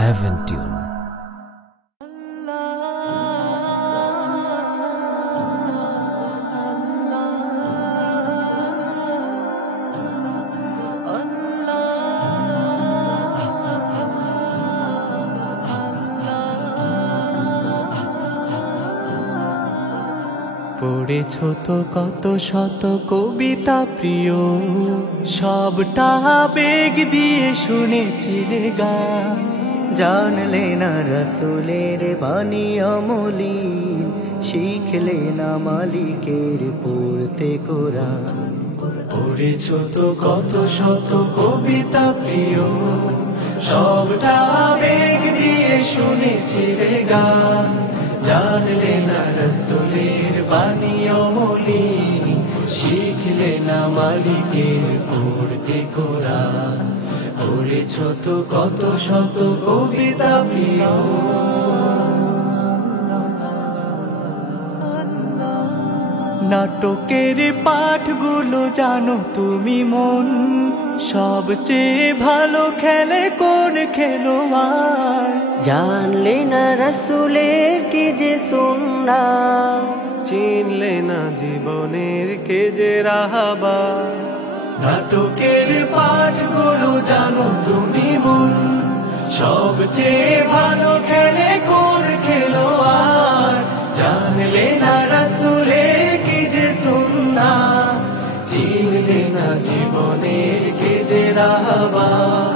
Heaven Tune। পড়েছ তো কত শত কবিতা প্রিয়, সবটা আবেগ দিয়ে শুনেছিলে গান। জানলে না রাসূলের বাণী অমলিন, শিখলে না মালিকের পড়তে কোরআন। পড়েছ তো কত শত কবিতা প্রিয়, সবটা আবেগ দিয়ে শুনেছিলে গান। জানলে না রাসূলের বাণী অমলিন, শিখলে না মালিকের পড়তে কোরআন। পড়েছ তো কত শত কবিতা প্রিয়। নাটকের পাঠগুলো জানো তুমি মন, সবচেয়ে ভালো খেলে কোন খেলোয়াড়। জানলে না রাসূলের কি যে সুন্নাহ, চিনলে না জীবনের কে যে রাহাবার। নাটকের পাঠগুলো জানো তুমি মন, সবচেয়ে ভালো খেলে কোন খেলোয়াড়। জানলে না রাসূলের কি যে সুন্নাহ, চিনলে না জীবনের কে যে রাহাবার।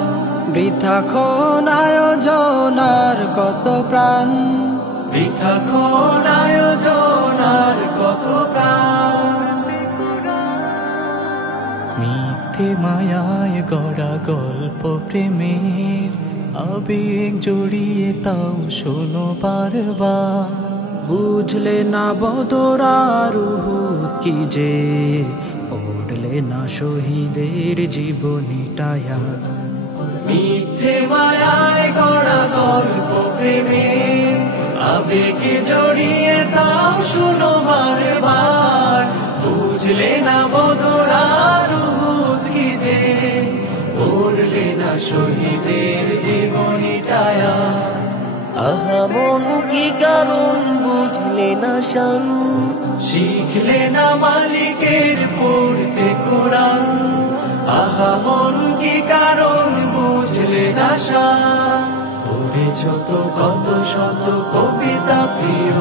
বৃথা কোন আয়োজন আর কত প্রাণ, বৃথা কোন আয়োজন আর কত প্রাণ। মিথ্যে মায়ায় গড়া গল্প প্রেমের, আবেগ জড়িয়ে তাও শোনো বারবার। বুঝলে না বদর আর উহুদ কি যে, পড়লে না শহীদের জীবনীটায়া। মিথ্যে মায়ায় গড়া গল্প প্রেমের, আবেগে জড়িয়ে তাও শোনো বারবার। বুঝলে না বদর আর উহুদ কি যে, পড়লে না শহীদের জীবনীটায়া। আহা মন কি কারণ বুঝলে না শান, শিখলে না মালিকের পড়তে কোরআন। আহা মন কি কারণ বুঝলে না শান। পড়েছ তো কত শত কবিতা প্রিয়,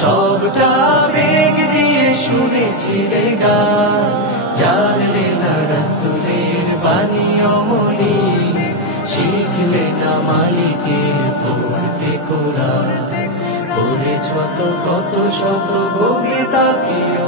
সবটা আবেগ দিয়ে শুনেছিলে গান। জানলে না রাসূলের বাণী অমলিন, শিখলে না মালিকের পড়তে কোরআন। পড়েছ তো কত শত কবিতা প্রিয়।